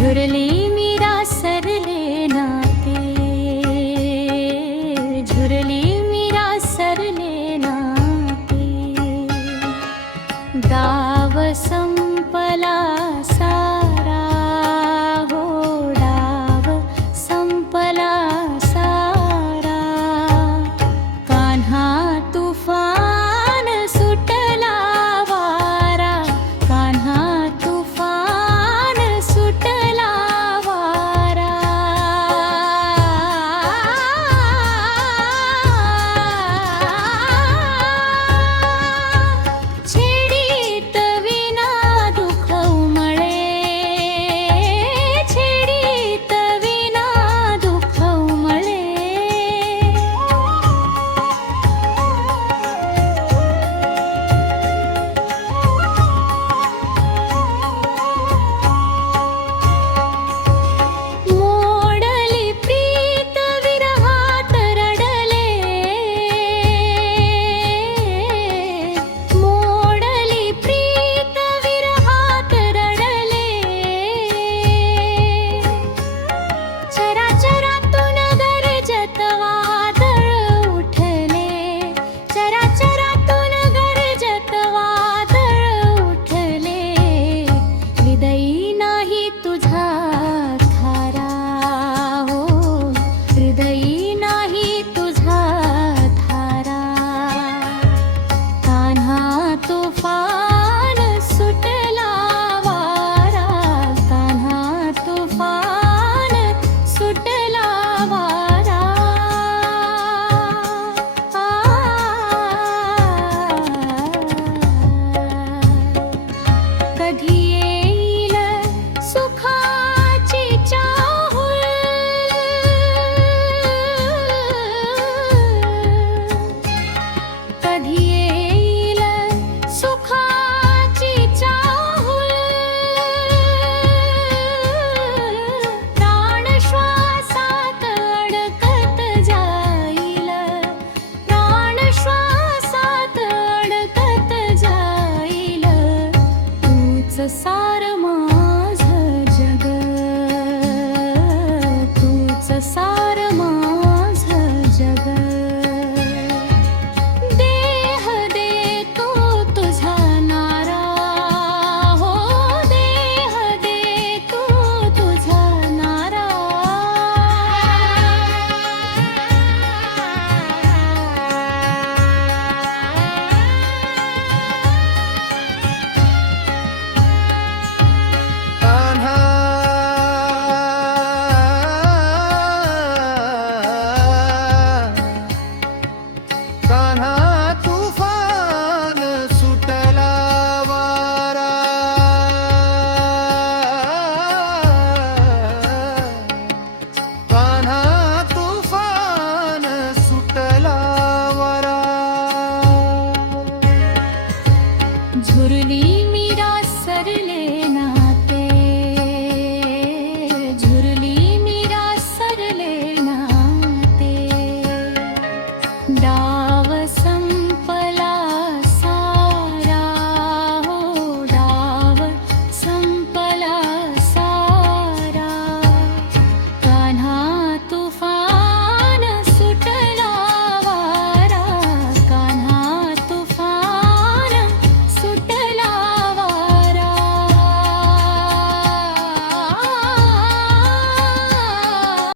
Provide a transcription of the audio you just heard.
झुरली मीरा सरले नाते, झुरली मीरा सरले नाते. डाव संपला सारा, हो डाव संपला सारा. कान्हा तुफान सुटला वारा, कान्हा तुफान सुटला वारा. छेडीत विना दुःख उमळे, छेडीत विना दुःख उमळे. मोडली प्रीत विरहात रडले, मोडली प्रीत विरहात रडले. चराचरातून गरजत वादळ उठले, चराचरातून गरजत वादळ उठले. हृदयी नाही तुझा थारा, हो हृदयी नाही तुझा थारा. कान्हा तुफान सुटला वारा, कान्हा तुफान सुटला वारा. कधी येईल सुखाची चाहुल, कधी येईल सुखाची चाहुल. प्राण श्वासात अडकत जाईल, प्राण श्वासात अडकत जाईल. तूच सार माझं जग, तूच सार माझं जग. देह देतो तुझा नारा, हो देह देतो तुझा नारा. कान्हा कान्हा तुफान सुटला वारा. कान्हा तुफान सुटला वारा. झुरली मीरा सरले